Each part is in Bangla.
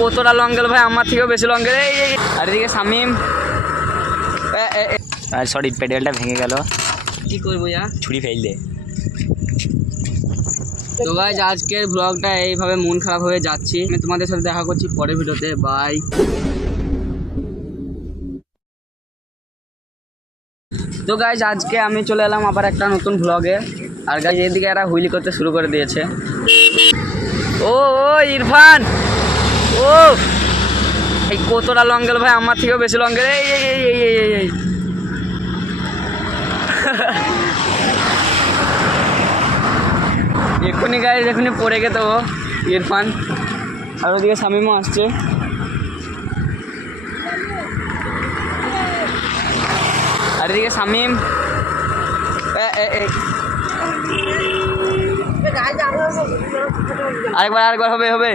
কতটা লং গেল ভাই, আমার থেকেও বেশি লং গেল। আর এদিকে শামিম, সরি পেডেলটা ভেঙে গেল, কি করবো ইয়া, ছুরি ফেল দে। তো গাইজ আজকের ব্লগটা এইভাবে মন খারাপ হয়ে যাচ্ছি, আমি তোমাদের সাথে দেখা করছি পরের ভিডিওতে, বাই। তো গাইজ আজকে আমি চলে এলাম আবার একটা নতুন ব্লগে। আর গাইজ এদিকে এরা হুইলি করতে শুরু করে দিয়েছে। ও ও ইরফান, ও এই কতটা লং গেল ভাই, আমার থেকেও বেশি লং গেল। এই এক্ষুনি গাইজ এক্ষুনি পড়ে গেত ও ইরফান। আর ওদিকে শামিমও আসছে। আর এদিকে শামিম, আরেকবার হবে হবে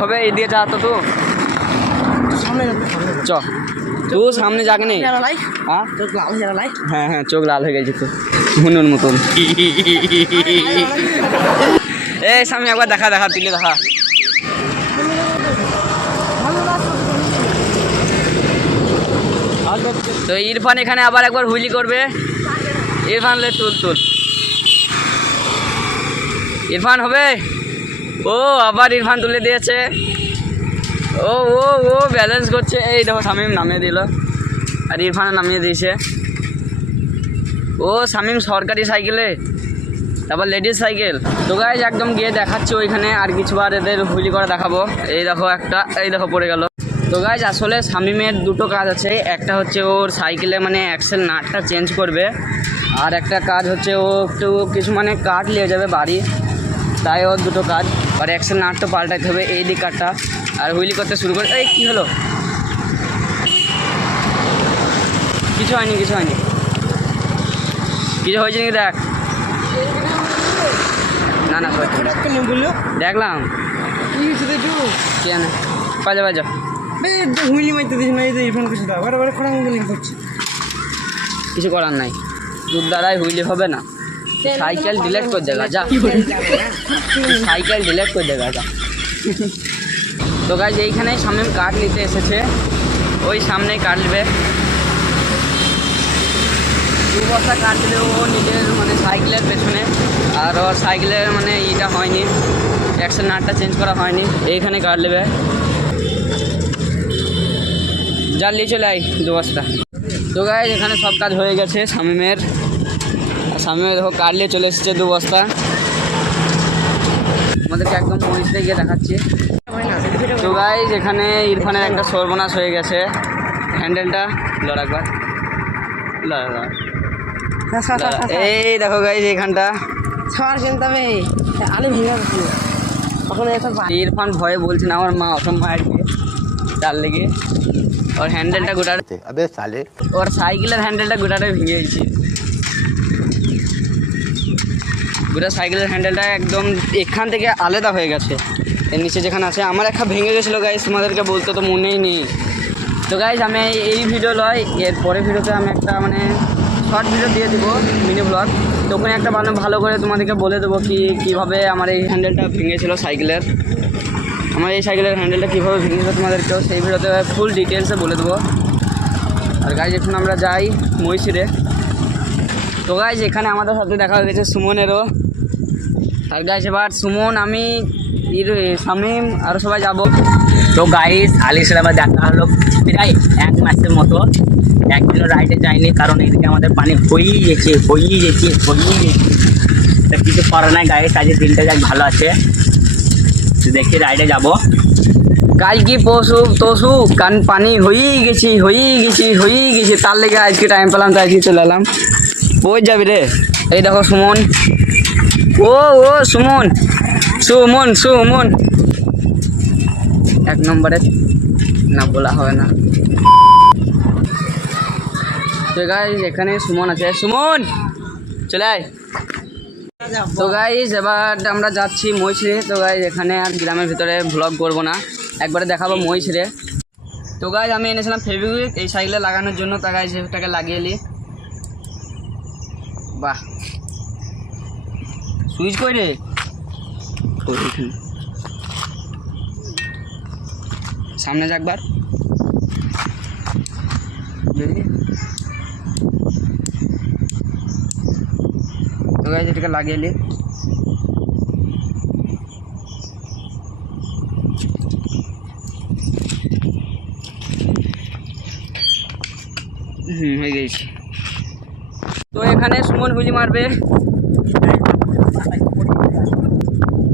হবে, এদিকে যা তো তুই চ, তুই সামনে যাকে নেই। হ্যাঁ হ্যাঁ চোখ লাল হয়ে গেছে তো হুনুর মতন। এই সামনে একবার দেখা দেখা তুলে দেখা। তো ইরফান এখানে আবার একবার হুইলি করবে। ইরফান লে তুল তুল, ইরফান হবে। ও আবার ইরফান তুলে দিয়েছে। ও ও ও ব্যালেন্স করছে। এই দেখো শামিম নামিয়ে দিল, আর ইরফান নামিয়ে দিয়েছে। ও শামিম সরকারি সাইকেলে, তারপর লেডিস সাইকেল। তো গাইজ একদম গিয়ে দেখাচ্ছি ওইখানে, আর কিছুবার এদের হুইলি করে দেখাবো। এই দেখো একটা, এই দেখো পড়ে গেল। তো গাইজ আসলে শামিমের দুটো কাজ আছে, একটা হচ্ছে ওর সাইকেলে মানে অ্যাক্সেল নাটটা চেঞ্জ করবে, আর একটা কাজ হচ্ছে ও একটু কিছু মানে কাঠ নিয়ে যাবে বাড়ি, তাই ওর দুটো কাজ। আর অ্যাক্সেল নাটটা পাল্টাইতে হবে এই দিক কাঠটা। আর হুইলি করতে শুরু করে, এই কী হলো, কিছু হয়নি কিছু হয়নি, কিছু হয়েছে নাকি দেখ। না না দেখলাম বাজা বাজা কিছু করার নাই, তোর দ্বারাই হুইলি হবে না। সাইকেল ডিলেট করে দেখা যা, সাইকেল ডিলেট করে দেখা যা। তো গাইজ এইখানেই শামিম কাঠ নিতে এসেছে, ওই সামনেই কাঠ নেবে। 2 বস্তা কাঠ দিলে ও নিজের মানে সাইকেলের পেছনে, আর ওর সাইকেলের মানে ইটা হয়নি, অ্যাক্সেল নাটটা চেঞ্জ করা হয়নি, এইখানে কাঠ নেবে। যা নিয়ে চলে আয় 2 বস্তা। তো গাইজ এখানে সব কাজ হয়ে গেছে শামিমের, আর শামিমের দেখো কাঠ নিয়ে চলে এসেছে 2 বস্তা। আমাদেরকে একদম মরিচতে গিয়ে দেখাচ্ছি। তো গাইজ এখানে ইরফানের একটা সর্বনাশ হয়ে গেছে, হ্যান্ডেলটা লড় একবার লড়। এই দেখো গাইজ এইখানটা ইরফান ভয়ে বলছে না আমার মা অসম মায়ের তার লেগে ওর হ্যান্ডেলটা গোটাতে, ওর সাইকেলের হ্যান্ডেলটা গোটাটাই ভেঙে গেছে। গোটা সাইকেলের হ্যান্ডেলটা একদম এখান থেকে আলাদা হয়ে গেছে, এর নিচে যেখানে আছে। আমার একটা ভেঙে গেছিলো গাইজ, তোমাদেরকে বলতে তো মনেই নেই। তো গাইজ আমি এই ভিডিও নয়, এর পরের ভিডিওতে আমি একটা মানে শর্ট ভিডিও দিয়ে দেবো, মিনি ব্লগ। তখন একটা ভালো করে তোমাদেরকে বলে দেবো কি কীভাবে আমার এই হ্যান্ডেলটা ভেঙেছিলো সাইকেলের, আমার এই সাইকেলের হ্যান্ডেলটা কীভাবে ভেঙেছিলো তোমাদেরকেও সেই ভিডিওতে ফুল ডিটেলসে বলে দেবো। আর গাইজ এখন আমরা যাই মহিষিরে। তো গাইজ এখানে আমাদের সাথে দেখা হয়ে গেছে সুমনেরও। আর গাইজ এবার সুমন, আমি শামিম আর সবাই যাব। তো গাইস আলির সাথে আবার দেখা হলো প্রায় 1 মাসের মতো। একদিনও রাইডে যায়নি, কারণ এদিকে আমাদের পানি হয়েই গেছে। তা কিছু করার নাই গাইস, আজকে দিনটা যাক ভালো আছে, দেখি রাইডে যাব। কাল কি পশু কান পানি হয়েই গেছি, তার লেগে আজকে টাইম পেলাম, তাই আজকে চলে এলাম। ওই যাবি রে, এই দেখো সুমন, ও সুমন 1 নম্বরে না বলা হবে না। তো গাইজ এখানে সুমন আছে, সুমন চলে আয়। তো গাইজ এবার আমরা যাচ্ছি মহিষিরে। তো গাইজ এখানে আর গ্রামের ভিতরে ব্লগ করবো না, একবারে দেখাবো মহিষিরে। তো গাইজ আমি এনেছিলাম ফেভিকুইক এই সাইকেলে লাগানোর জন্য, তা গাইজ এটাকে লাগিয়ে নি। বাহ, সুইচ কই রে, সামনে যা একবার দেখি। তো গাইস এটাকে লাগিয়ে নি। হয়ে গেছে। তো এখানে সুমন হুইলি মারবে।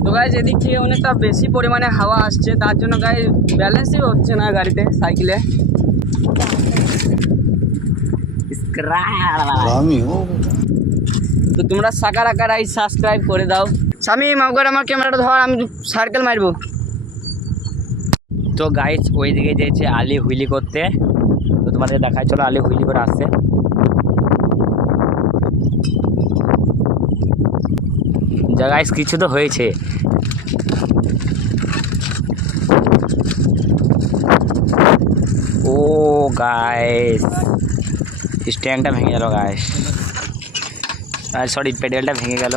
তো গাইস এদিক থেকে অনেকটা বেশি পরিমাণে হাওয়া আসছে, তার জন্য গাইস ব্যালেন্সই হচ্ছে না গাড়িতে, সাইকেলে। তো তোমরা সাকার আকার আই সাবস্ক্রাইব করে দাও। শামিম আবার আমার ক্যামেরাটা ধর, আমি সার্কেল মারবো। তো গাইস ওইদিকে যেছে আলি হুইলি করতে, তো তোমাদের দেখায় চলো আলি হুইলি করে আসছে। যা গাইস কিছু তো হয়েছে। ও গাইস স্ট্যান্ডটা ভেঙে গেল গাইস, সরি পেডেলটা ভেঙে গেল।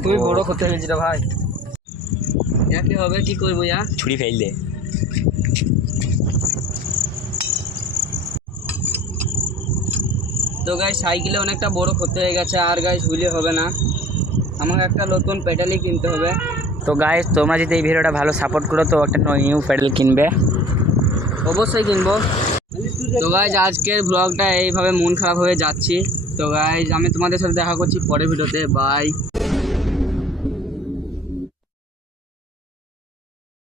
খুবই বড় ক্ষতি হয়েছিল ভাই। কি হবে, কি করবো ইয়া? ছুরি ফেল দে। তো গাইস সাইকেলে অনেকটা বড় ক্ষতি হয়ে গেছে, আর গাইস হুইলে হবে না, আমাকে একটা নতুন পেডালই কিনতে হবে। তো গাইস তোমরা যদি এই ভিডিওটা ভালো সাপোর্ট করো তো একটা নিউ পেডেল কিনবে, অবশ্যই কিনবো। তো গাইস আজকের ব্লগটা এইভাবে মন খারাপ হয়ে যাচ্ছি। তো গাইস আমি তোমাদের সাথে দেখা করছি পরের ভিডিওতে, বাই।